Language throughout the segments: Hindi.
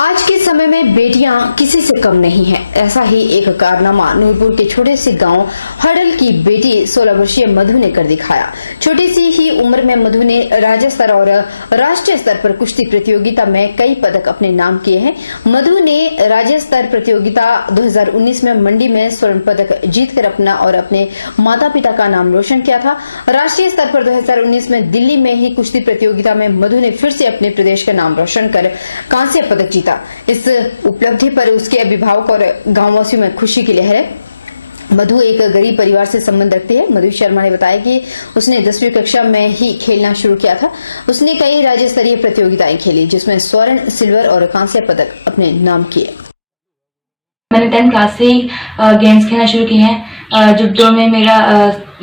आज के समय में बेटियां किसी से कम नहीं हैं। ऐसा ही एक कारनामा नूरपुर के छोटे से गांव हडल की बेटी 16 वर्षीय मधु ने कर दिखाया। छोटी सी ही उम्र में मधु ने राज्य स्तर और राष्ट्रीय स्तर पर कुश्ती प्रतियोगिता में कई पदक अपने नाम किए हैं। मधु ने राज्य स्तर प्रतियोगिता 2019 में मंडी में स्वर्ण पदक जीतकर अपना और अपने माता पिता का नाम रोशन किया था। राष्ट्रीय स्तर पर 2019 में दिल्ली में ही कुश्ती प्रतियोगिता में मधु ने फिर से अपने प्रदेश का नाम रोशन कर कांस्य पदक जीता। इस उपलब्धि पर उसके अभिभावक और गांववासियों में खुशी की लहर है। मधु एक गरीब परिवार से संबंध रखती है। मधु शर्मा ने बताया कि उसने 10वीं कक्षा में ही खेलना शुरू किया था। उसने कई राज्य स्तरीय प्रतियोगिताएं खेली, जिसमें स्वर्ण, सिल्वर और कांस्य पदक अपने नाम किए। मैंने 10th क्लास से ही गेम्स खेलना शुरू किए हैं। जुडो में मेरा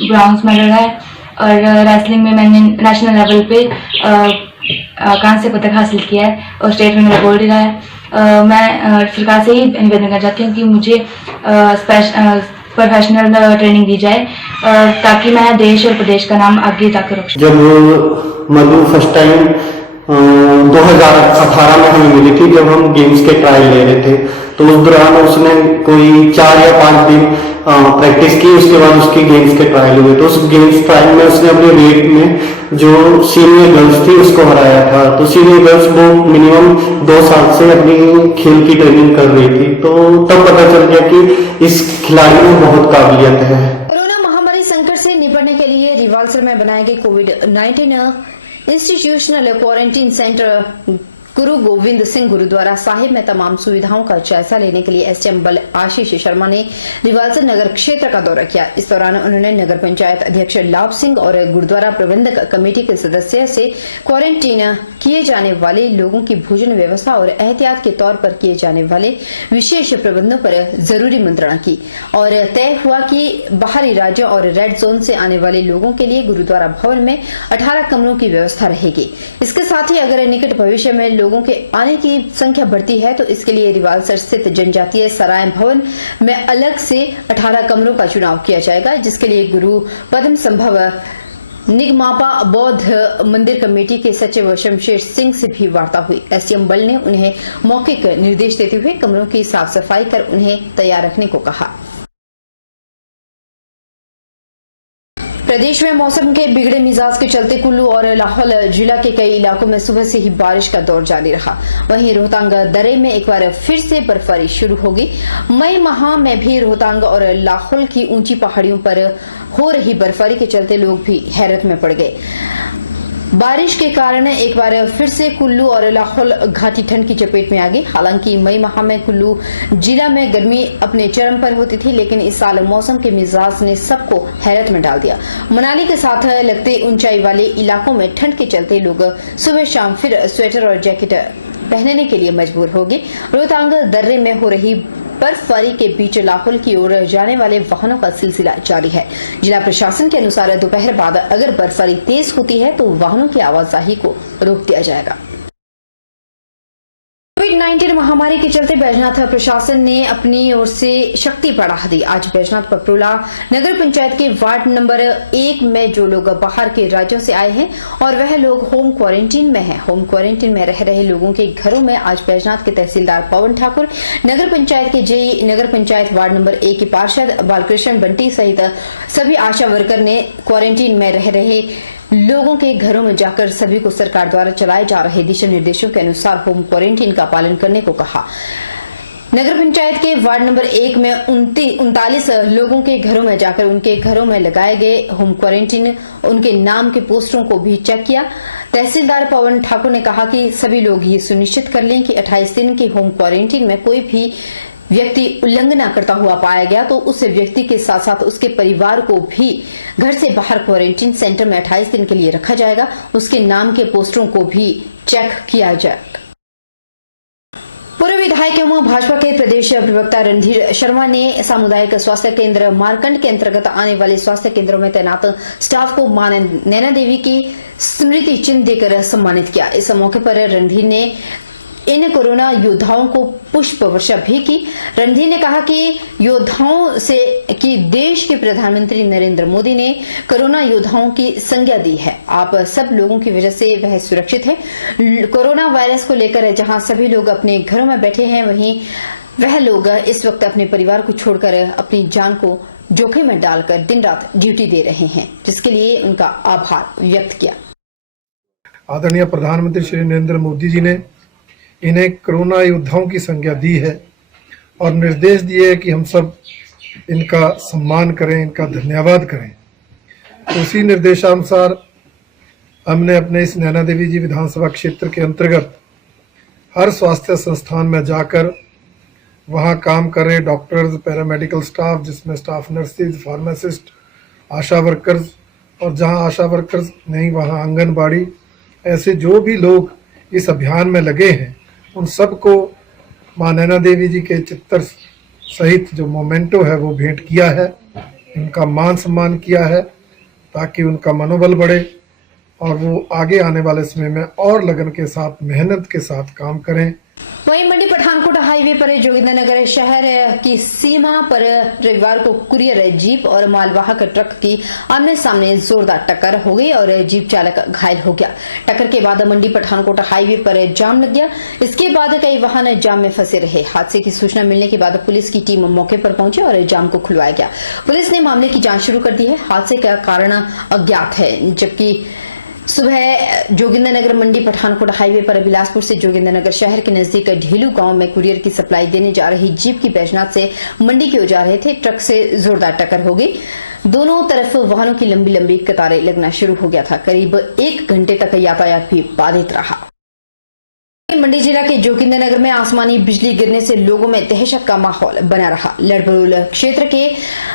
ब्रॉन्ज मेडल है और रेसलिंग में मैंने नेशनल लेवल पे कांस्य पदक हासिल किया है और स्टेट में मेरा गोल्ड रहा है। मैं सरकार से ही निवेदन करना चाहती हूँ कि मुझे प्रोफेशनल ट्रेनिंग दी जाए ताकि मैं देश और प्रदेश का नाम आगे जाकर रोशन। जब मधु फर्स्ट टाइम 2018 में हमें मिली थी, जब हम गेम्स के ट्रायल ले रहे थे, तो उस दौरान उसने कोई 4 या 5 दिन प्रैक्टिस की। उसके बाद उसके गेम्स के ट्रायल हुए, तो उस गेम्स ट्रायल में उसने अपने वेट में जो सीनियर गर्ल्स थी उसको हराया था। तो सीनियर गर्ल्स वो मिनिमम 2 साल से अपनी खेल की ट्रेनिंग कर रही थी, तो तब पता चल गया कि इस खिलाड़ी में बहुत काबिलियत है। कोरोना महामारी संकट से निपटने के लिए रिवाल्सर में बनाए गए कोविड-19 इंस्टीट्यूशनल क्वारंटीन सेंटर गुरु गोविंद सिंह गुरुद्वारा साहिब में तमाम सुविधाओं का जायजा लेने के लिए एसडीएम बल आशीष शर्मा ने रिवाल्सर नगर क्षेत्र का दौरा किया। इस दौरान उन्होंने नगर पंचायत अध्यक्ष लाभ सिंह और गुरुद्वारा प्रबंधक कमेटी के सदस्य से क्वारंटीन किए जाने वाले लोगों की भोजन व्यवस्था और एहतियात के तौर पर किए जाने वाले विशेष प्रबंधों पर जरूरी मंत्रणा की और तय हुआ कि बाहरी राज्यों और रेड जोन से आने वाले लोगों के लिए गुरुद्वारा भवन में 18 कमरों की व्यवस्था रहेगी। इसके साथ ही अगर निकट भविष्य में लोगों के आने की संख्या बढ़ती है तो इसके लिए रिवाल्सर स्थित जनजातीय सराय भवन में अलग से 18 कमरों का चुनाव किया जाएगा, जिसके लिए गुरु पद्म संभव निगमापा बौद्ध मंदिर कमेटी के सचिव शमशेर सिंह से भी वार्ता हुई। एसडीएम बल ने उन्हें मौखिक निर्देश देते हुए कमरों की साफ सफाई कर उन्हें तैयार रखने को कहा। प्रदेश में मौसम के बिगड़े मिजाज के चलते कुल्लू और लाहौल जिला के कई इलाकों में सुबह से ही बारिश का दौर जारी रहा। वहीं रोहतांग दर्रे में एक बार फिर से बर्फबारी शुरू होगी। मई माह में भी रोहतांग और लाहौल की ऊंची पहाड़ियों पर हो रही बर्फबारी के चलते लोग भी हैरत में पड़ गए। बारिश के कारण एक बार फिर से कुल्लू और लाहौल घाटी ठंड की चपेट में आ गई। हालांकि मई माह में कुल्लू जिला में गर्मी अपने चरम पर होती थी, लेकिन इस साल मौसम के मिजाज ने सबको हैरत में डाल दिया। मनाली के साथ लगते ऊंचाई वाले इलाकों में ठंड के चलते लोग सुबह शाम फिर स्वेटर और जैकेट पहनने के लिए मजबूर हो गए। रोहतांग दर्रे में हो रही बर्फबारी के बीच लाहौल की ओर जाने वाले वाहनों का सिलसिला जारी है। जिला प्रशासन के अनुसार दोपहर बाद अगर बर्फबारी तेज होती है तो वाहनों की आवाजाही को रोक दिया जाएगा। कोविड-19 महामारी के चलते बैजनाथ प्रशासन ने अपनी ओर से शक्ति बढ़ा दी। आज बैजनाथ पपरोला नगर पंचायत के वार्ड नंबर 1 में जो लोग बाहर के राज्यों से आए हैं और वह लोग होम क्वारंटीन में हैं, होम क्वारंटीन में रह रहे लोगों के घरों में आज बैजनाथ के तहसीलदार पवन ठाकुर, नगर पंचायत के जेई, नगर पंचायत वार्ड नंबर 1 के पार्षद बालकृष्ण बंटी सहित सभी आशा वर्कर ने क्वारंटीन में रह रहे लोगों के घरों में जाकर सभी को सरकार द्वारा चलाए जा रहे दिशा निर्देशों के अनुसार होम क्वारंटीन का पालन करने को कहा। नगर पंचायत के वार्ड नंबर 1 में 39 लोगों के घरों में जाकर उनके घरों में लगाए गए होम क्वारंटीन उनके नाम के पोस्टरों को भी चेक किया। तहसीलदार पवन ठाकुर ने कहा कि सभी लोग ये सुनिश्चित कर लें कि 28 दिन के होम क्वारंटीन में कोई भी व्यक्ति उल्लंघना करता हुआ पाया गया तो उस व्यक्ति के साथ साथ उसके परिवार को भी घर से बाहर क्वारंटीन सेंटर में 28 दिन के लिए रखा जाएगा। उसके नाम के पोस्टरों को भी चेक किया जाएगा। पूर्व विधायक एवं भाजपा के प्रदेश प्रवक्ता रणधीर शर्मा ने सामुदायिक स्वास्थ्य केंद्र मारकंड के अंतर्गत आने वाले स्वास्थ्य केंद्रों में तैनात स्टाफ को मां नैना देवी की स्मृति चिन्ह देकर सम्मानित किया। इस मौके पर रणधीर ने इन कोरोना योद्धाओं को पुष्प वर्षा भी की। रणधीर ने कहा कि योद्धाओं से कि देश के प्रधानमंत्री नरेंद्र मोदी ने कोरोना योद्धाओं की संज्ञा दी है। आप सब लोगों की वजह से वह सुरक्षित है। कोरोना वायरस को लेकर जहां सभी लोग अपने घरों में बैठे हैं, वहीं वह लोग इस वक्त अपने परिवार को छोड़कर अपनी जान को जोखिम में डालकर दिन रात ड्यूटी दे रहे हैं, जिसके लिए उनका आभार व्यक्त किया। आदरणीय प्रधानमंत्री श्री नरेंद्र मोदी जी ने इन्हें कोरोना योद्धाओं की संज्ञा दी है और निर्देश दिए हैं कि हम सब इनका सम्मान करें, इनका धन्यवाद करें। तो उसी निर्देशानुसार हमने अपने इस नैना देवी जी विधानसभा क्षेत्र के अंतर्गत हर स्वास्थ्य संस्थान में जाकर वहाँ काम कर रहे डॉक्टर्स, पैरामेडिकल स्टाफ, जिसमें स्टाफ नर्सेज, फार्मासिस्ट, आशा वर्कर्स, और जहाँ आशा वर्कर्स नहीं वहाँ आंगनबाड़ी, ऐसे जो भी लोग इस अभियान में लगे हैं उन सबको माँ नैना देवी जी के चित्र सहित जो मोमेंटो है वो भेंट किया है। इनका मान सम्मान किया है ताकि उनका मनोबल बढ़े और वो आगे आने वाले समय में और लगन के साथ, मेहनत के साथ काम करें। वहीं मंडी पठानकोट हाईवे पर जोगिंद्रनगर शहर की सीमा पर रविवार को कुरियर जीप और मालवाहक ट्रक की आमने सामने जोरदार टक्कर हो गई और जीप चालक घायल हो गया। टक्कर के बाद मंडी पठानकोट हाईवे पर जाम लग गया। इसके बाद कई वाहन जाम में फंसे रहे। हादसे की सूचना मिलने के बाद पुलिस की टीम मौके पर पहुंची और जाम को खुलवाया गया। पुलिस ने मामले की जांच शुरू कर दी है। हादसे का कारण अज्ञात है। जबकि सुबह जोगिंद्रनगर मंडी पठानकोट हाईवे पर बिलासपुर से जोगिंद्रनगर शहर के नजदीक ढेलू गांव में कुरियर की सप्लाई देने जा रही जीप की बैजनाथ से मंडी की ओर जा रहे थे। ट्रक से जोरदार टक्कर हो गई। दोनों तरफ वाहनों की लंबी लंबी कतारें लगना शुरू हो गया था। करीब 1 घंटे तक यातायात भी बाधित रहा। मंडी जिला के जोगिंद्रनगर में आसमानी बिजली गिरने से लोगों में दहशत का माहौल बना रहा। लड़बड़ोल क्षेत्र के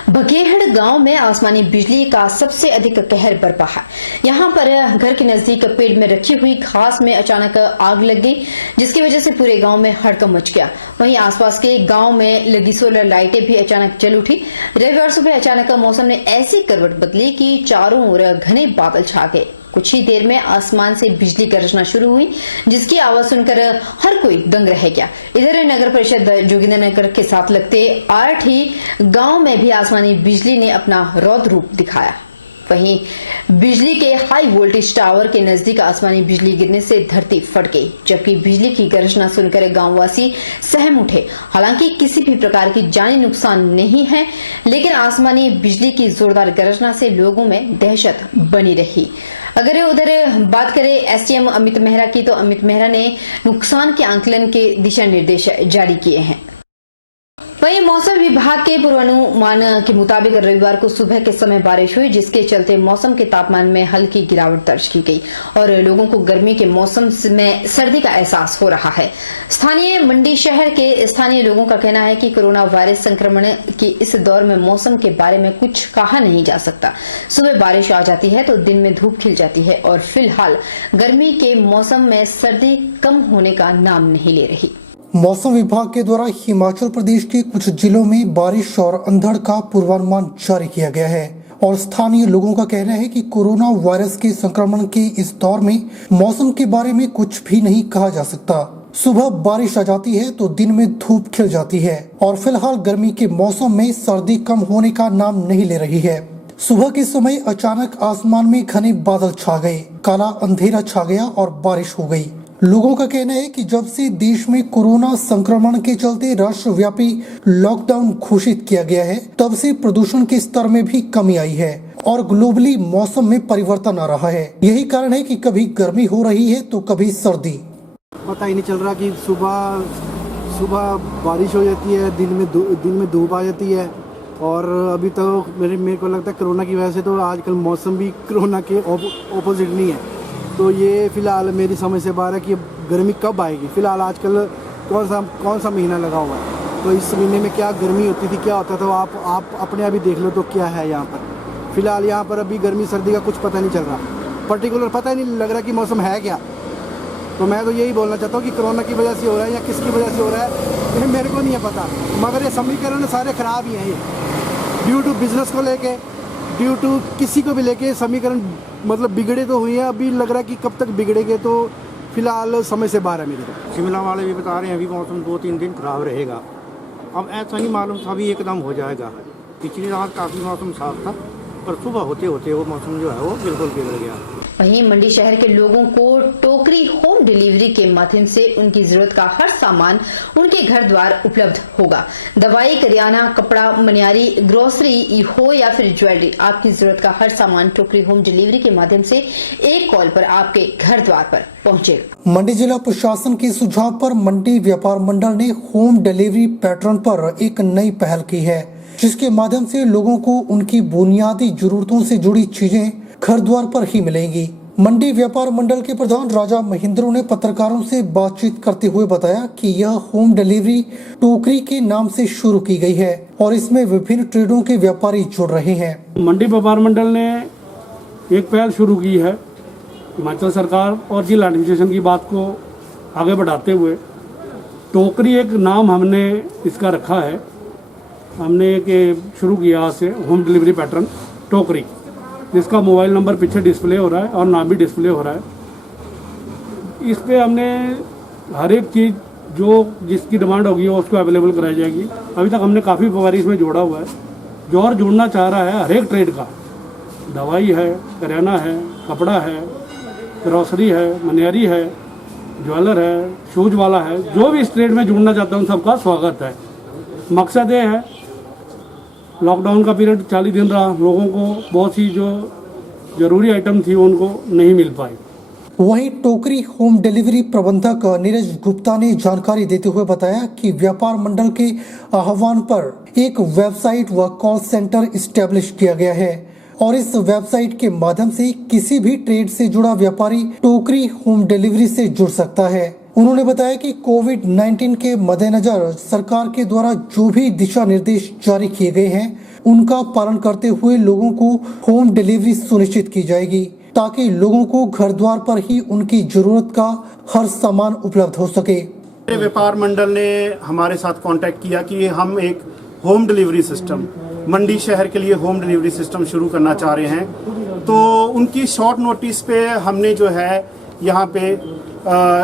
बगेहड़ गांव में आसमानी बिजली का सबसे अधिक कहर बरपा है। यहां पर घर के नजदीक पेड़ में रखी हुई घास में अचानक आग लग गई, जिसकी वजह से पूरे गांव में हड़कंप मच गया। वहीं आसपास के गांव में लगी सोलर लाइटें भी अचानक जल उठी। रविवार सुबह अचानक मौसम ने ऐसी करवट बदली कि चारों ओर घने बादल छा गए। कुछ ही देर में आसमान से बिजली गरजना शुरू हुई, जिसकी आवाज सुनकर हर कोई दंग रह गया। इधर नगर परिषद जोगिंद्रनगर के साथ लगते आरठी गांव में भी आसमानी बिजली ने अपना रौद्र रूप दिखाया। वहीं बिजली के हाई वोल्टेज टावर के नजदीक आसमानी बिजली गिरने से धरती फट गई, जबकि बिजली की गर्जना सुनकर गांववासी सहम उठे। हालांकि किसी भी प्रकार की जानी नुकसान नहीं है, लेकिन आसमानी बिजली की जोरदार गर्जना से लोगों में दहशत बनी रही। अगर उधर बात करें एसडीएम अमित मेहरा की, तो अमित मेहरा ने नुकसान के आंकलन के दिशा निर्देश जारी किए हैं। वहीं मौसम विभाग के पूर्वानुमान के मुताबिक रविवार को सुबह के समय बारिश हुई, जिसके चलते मौसम के तापमान में हल्की गिरावट दर्ज की गई और लोगों को गर्मी के मौसम में सर्दी का एहसास हो रहा है। स्थानीय मंडी शहर के स्थानीय लोगों का कहना है कि कोरोना वायरस संक्रमण की इस दौर में मौसम के बारे में कुछ कहा नहीं जा सकता। सुबह बारिश आ जाती है तो दिन में धूप खिल जाती है और फिलहाल गर्मी के मौसम में सर्दी कम होने का नाम नहीं ले रही। मौसम विभाग के द्वारा हिमाचल प्रदेश के कुछ जिलों में बारिश और अंधड़ का पूर्वानुमान जारी किया गया है और स्थानीय लोगों का कहना है कि कोरोना वायरस के संक्रमण के इस दौर में मौसम के बारे में कुछ भी नहीं कहा जा सकता। सुबह बारिश आ जाती है तो दिन में धूप खिल जाती है और फिलहाल गर्मी के मौसम में सर्दी कम होने का नाम नहीं ले रही है। सुबह के समय अचानक आसमान में घने बादल छा गए, काला अंधेरा छा गया और बारिश हो गई। लोगों का कहना है कि जब से देश में कोरोना संक्रमण के चलते राष्ट्रव्यापी लॉकडाउन घोषित किया गया है, तब से प्रदूषण के स्तर में भी कमी आई है और ग्लोबली मौसम में परिवर्तन आ रहा है। यही कारण है कि कभी गर्मी हो रही है तो कभी सर्दी। पता ही नहीं चल रहा कि सुबह बारिश हो जाती है, दिन में धूप आ जाती है। और अभी तो मेरे को लगता है कोरोना की वजह से तो आजकल मौसम भी कोरोना के ऑपोजिट नहीं है। तो ये फिलहाल मेरी समझ से बाहर है कि गर्मी कब आएगी। फिलहाल आजकल कौन सा महीना लगा हुआ है, तो इस महीने में क्या गर्मी होती थी, क्या होता था, आप अपने आप ही देख लो तो क्या है यहाँ पर। फिलहाल यहाँ पर अभी गर्मी सर्दी का कुछ पता नहीं चल रहा, पर्टिकुलर पता ही नहीं लग रहा कि मौसम है क्या। तो मैं तो यही बोलना चाहता हूँ कि कोरोना की वजह से हो रहा है या किसकी वजह से हो रहा है ये मेरे को नहीं है पता, मगर ये समीकरण सारे ख़राब ही हैं। ये ड्यू टू बिजनेस को लेके, ड्यू टू किसी को भी लेके समीकरण मतलब बिगड़े तो हुए हैं। अभी लग रहा है कि कब तक बिगड़ेंगे, तो फिलहाल समय से बाहर है मेरी तरफ। शिमला वाले भी बता रहे हैं अभी मौसम 2-3 दिन खराब रहेगा। अब ऐसा नहीं मालूम था अभी एकदम हो जाएगा। पिछली रात काफ़ी मौसम साफ था, पर सुबह होते होते वो मौसम जो है वो बिल्कुल बिगड़ गया। वहीं मंडी शहर के लोगों को टोकरी होम डिलीवरी के माध्यम से उनकी जरूरत का हर सामान उनके घर द्वार उपलब्ध होगा। दवाई, करियाना, कपड़ा, मनियारी, ग्रोसरी हो या फिर ज्वेलरी, आपकी जरूरत का हर सामान टोकरी होम डिलीवरी के माध्यम से एक कॉल पर आपके घर द्वार पर पहुंचेगा। मंडी जिला प्रशासन के सुझाव पर मंडी व्यापार मंडल ने होम डिलीवरी पैटर्न पर एक नई पहल की है, जिसके माध्यम से लोगों को उनकी बुनियादी जरूरतों से जुड़ी चीजें घर द्वार पर ही मिलेंगी। मंडी व्यापार मंडल के प्रधान राजा महेंद्र ने पत्रकारों से बातचीत करते हुए बताया कि यह होम डिलीवरी टोकरी के नाम से शुरू की गई है और इसमें विभिन्न ट्रेडों के व्यापारी जुड़ रहे हैं। मंडी व्यापार मंडल ने एक पहल शुरू की है हिमाचल सरकार और जिला एडमिनिस्ट्रेशन की बात को आगे बढ़ाते हुए। टोकरी एक नाम हमने इसका रखा है, हमने एक शुरू किया से होम डिलीवरी पैटर्न टोकरी, जिसका मोबाइल नंबर पीछे डिस्प्ले हो रहा है और नाम भी डिस्प्ले हो रहा है। इस पे हमने हर एक चीज़ जो जिसकी डिमांड होगी उसको अवेलेबल कराई जाएगी। अभी तक हमने काफ़ी व्यापारी इसमें जोड़ा हुआ है। जो और जुड़ना चाह रहा है हर एक ट्रेड का, दवाई है, करियाना है, कपड़ा है, ग्रोसरी है, मनियारी है, ज्वेलर है, शूज वाला है, जो भी इस ट्रेड में जुड़ना चाहता है उन सबका स्वागत है। मकसद ये है, लॉकडाउन का पीरियड 40 दिन रहा, लोगों को बहुत सी जो जरूरी आइटम थी उनको नहीं मिल पाई। वहीं टोकरी होम डिलीवरी प्रबंधक नीरज गुप्ता ने जानकारी देते हुए बताया कि व्यापार मंडल के आह्वान पर एक वेबसाइट व कॉल सेंटर इस्टेब्लिश किया गया है और इस वेबसाइट के माध्यम से किसी भी ट्रेड से जुड़ा व्यापारी टोकरी होम डिलीवरी से जुड़ सकता है। उन्होंने बताया कि कोविड-19 के मद्देनजर सरकार के द्वारा जो भी दिशा निर्देश जारी किए गए हैं उनका पालन करते हुए लोगों को होम डिलीवरी सुनिश्चित की जाएगी, ताकि लोगों को घर द्वार पर ही उनकी जरूरत का हर सामान उपलब्ध हो सके। व्यापार मंडल ने हमारे साथ कांटेक्ट किया कि हम एक होम डिलीवरी सिस्टम मंडी शहर के लिए होम डिलीवरी सिस्टम शुरू करना चाह रहे हैं। तो उनकी शॉर्ट नोटिस पे हमने जो है यहाँ पे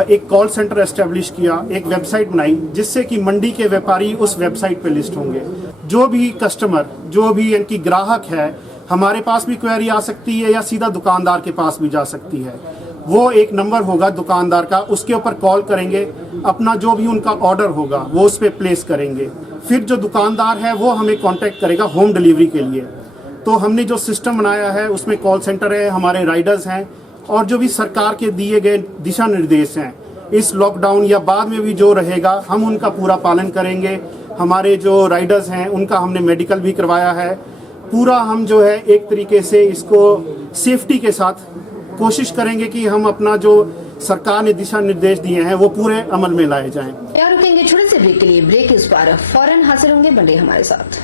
एक कॉल सेंटर एस्टेब्लिश किया, एक वेबसाइट बनाई जिससे कि मंडी के व्यापारी उस वेबसाइट पे लिस्ट होंगे। जो भी कस्टमर, जो भी इनकी ग्राहक है, हमारे पास भी क्वेरी आ सकती है या सीधा दुकानदार के पास भी जा सकती है। वो एक नंबर होगा दुकानदार का, उसके ऊपर कॉल करेंगे, अपना जो भी उनका ऑर्डर होगा वो उस पर प्लेस करेंगे। फिर जो दुकानदार है वो हमें कांटेक्ट करेगा होम डिलीवरी के लिए। तो हमने जो सिस्टम बनाया है उसमें कॉल सेंटर है, हमारे राइडर्स हैं और जो भी सरकार के दिए गए दिशा निर्देश हैं इस लॉकडाउन या बाद में भी जो रहेगा हम उनका पूरा पालन करेंगे। हमारे जो राइडर्स हैं उनका हमने मेडिकल भी करवाया है। पूरा हम जो है एक तरीके से इसको सेफ्टी के साथ कोशिश करेंगे कि हम अपना जो सरकार ने दिशा निर्देश दिए हैं वो पूरे अमल में लाए जाएं। रुकेंगे छोटे से ब्रेक के लिए। ब्रेक इस बार फौरन हासिल होंगे, बने हमारे साथ।